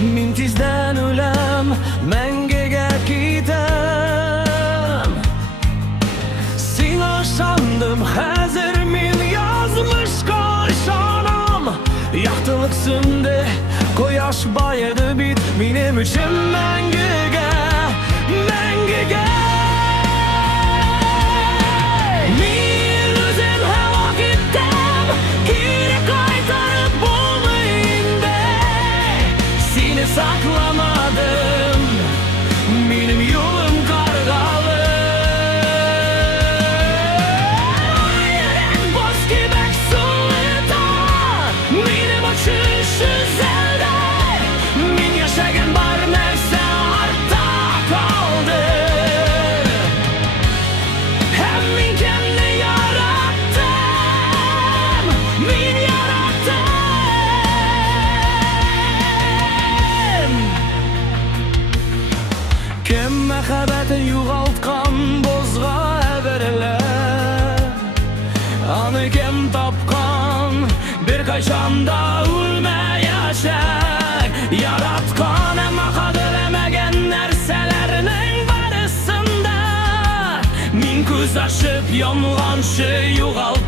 Min tizden ölem, mengege gitem. Sina sandım, hazır min yazmış karşanam. Yaxtılıksındı, koyaş bayıdı bit. Benim için mengege, mengege. Min özüm hava gittim, geri kaytarıp bulmayın be. Seni saklamadım, benim yolum kargalı. Yürek boz gibi sulta, benim açışsız elde. Min yaşayan bar neyse artta kaldı. Hem min kendi yarattım, min yarattım. Kim mehabetin yuğaltkan bozga veriler. Anı kim tapkan bir kaçanda ölmeyecek. Yaratkan ama kadıremeyen nerselerinin barısında. Min göz açıp yanğan şey yuğaltkan.